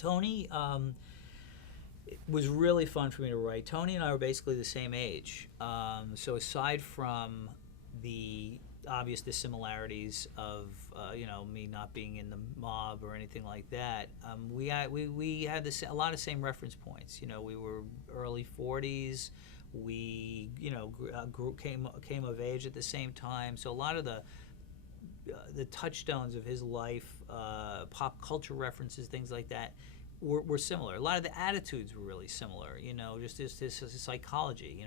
Tony it was really fun for me to write. Tony and I were basically the same age. So aside from the obvious dissimilarities of me not being in the mob or anything like that, we had a lot of same reference points. We were early 40s. We came of age at the same time. So a lot of the touchstones of his life, pop culture references, things like that, were similar. A lot of the attitudes were really similar. Just his psychology.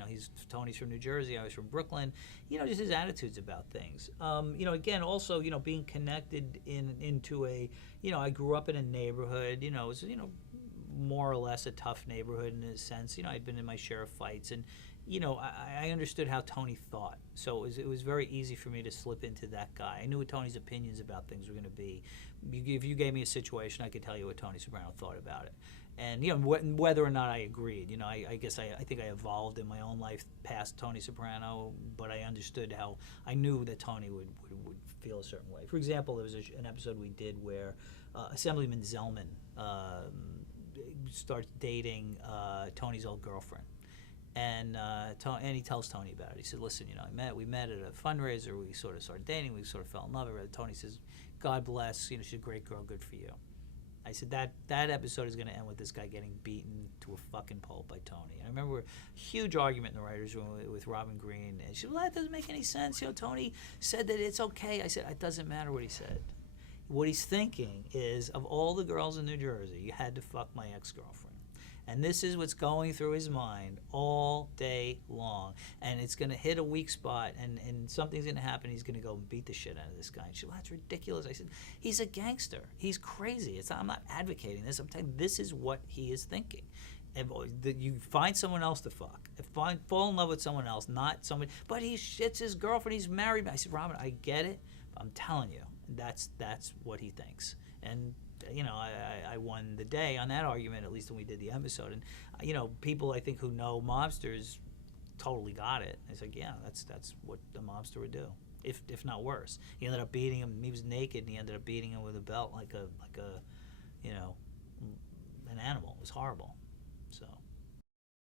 Tony's from New Jersey. I was from Brooklyn. Just his attitudes about things. Again, also, being connected into a, I grew up in a neighborhood. It was, more or less a tough neighborhood in a sense. I'd been in my share of fights, and I understood how Tony thought. So it was very easy for me to slip into that guy. I knew what Tony's opinions about things were going to be. If you gave me a situation, I could tell you what Tony Soprano thought about it. And whether or not I agreed, I guess I think I evolved in my own life past Tony Soprano, but I understood how I knew that Tony would feel a certain way. For example, there was an episode we did where Assemblyman Zellman starts dating Tony's old girlfriend. And he tells Tony about it. He said, "Listen, we met at a fundraiser. We sort of started dating. We sort of fell in love." Tony says, "God bless. She's a great girl. Good for you." I said that episode is going to end with this guy getting beaten to a fucking pulp by Tony. And I remember a huge argument in the writers' room with Robin Green, and she said, "Well, that doesn't make any sense. Tony said that it's okay." I said, "It doesn't matter what he said. What he's thinking is, of all the girls in New Jersey, you had to fuck my ex-girlfriend. And this is what's going through his mind all day long. And it's going to hit a weak spot, and something's going to happen. He's going to go and beat the shit out of this guy." And she said, "Well, that's ridiculous." I said, "He's a gangster. He's crazy. I'm not advocating this. I'm telling you, this is what he is thinking. And you find someone else to fuck. Fall in love with someone else, not somebody. But he shits his girlfriend. He's married." I said, "Robin, I get it. But I'm telling you, that's what he thinks." And I won the day on that argument, at least when we did the episode. And people I think who know mobsters totally got it. It's like, yeah, that's what a mobster would do, if not worse. He ended up beating him. He was naked, and he ended up beating him with a belt like an animal. It was horrible. So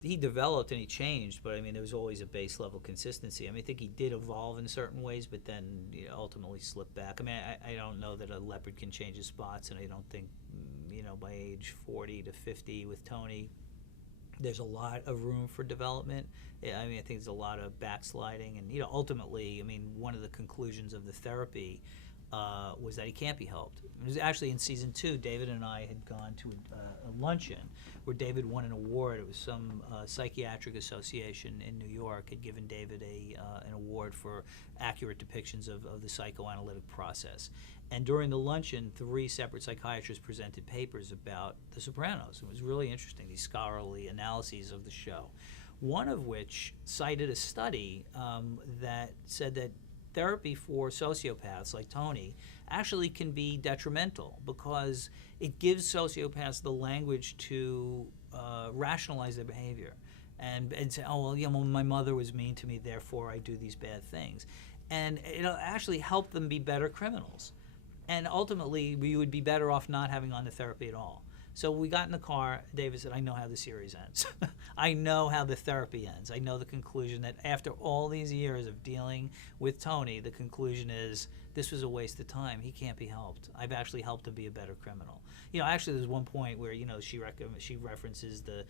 he developed and he changed, but there was always a base level consistency. I think he did evolve in certain ways, but then ultimately slipped back. I don't know that a leopard can change his spots, and I don't think, by age 40 to 50 with Tony, there's a lot of room for development. I think there's a lot of backsliding, and ultimately, one of the conclusions of the therapy was that he can't be helped. It was actually in season 2, David and I had gone to a luncheon where David won an award. It was some psychiatric association in New York had given David an award for accurate depictions of the psychoanalytic process. And during the luncheon, 3 separate psychiatrists presented papers about The Sopranos. It was really interesting, these scholarly analyses of the show. One of which cited a study that said that therapy for sociopaths like Tony actually can be detrimental because it gives sociopaths the language to rationalize their behavior and say, "Oh, well, my mother was mean to me, therefore I do these bad things." And it'll actually help them be better criminals. And ultimately, we would be better off not having gone to therapy at all. So we got in the car. David said, "I know how the series ends. I know how the therapy ends. I know the conclusion that after all these years of dealing with Tony, the conclusion is this was a waste of time. He can't be helped. I've actually helped him be a better criminal." Actually, there's one point where she references the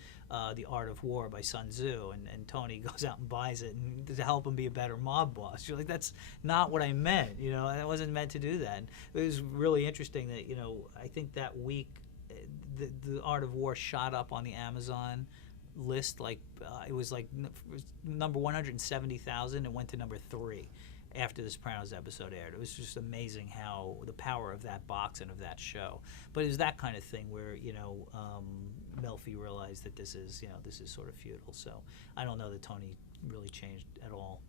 Art of War by Sun Tzu, and Tony goes out and buys it and to help him be a better mob boss. You're like, that's not what I meant. I wasn't meant to do that. And it was really interesting that I think that week. The Art of War shot up on the Amazon list it was number 170,000 and went to number 3 after the Sopranos episode aired. It was just amazing how the power of that box and of that show. But it was that kind of thing where Melfi realized that this is sort of futile. So I don't know that Tony really changed at all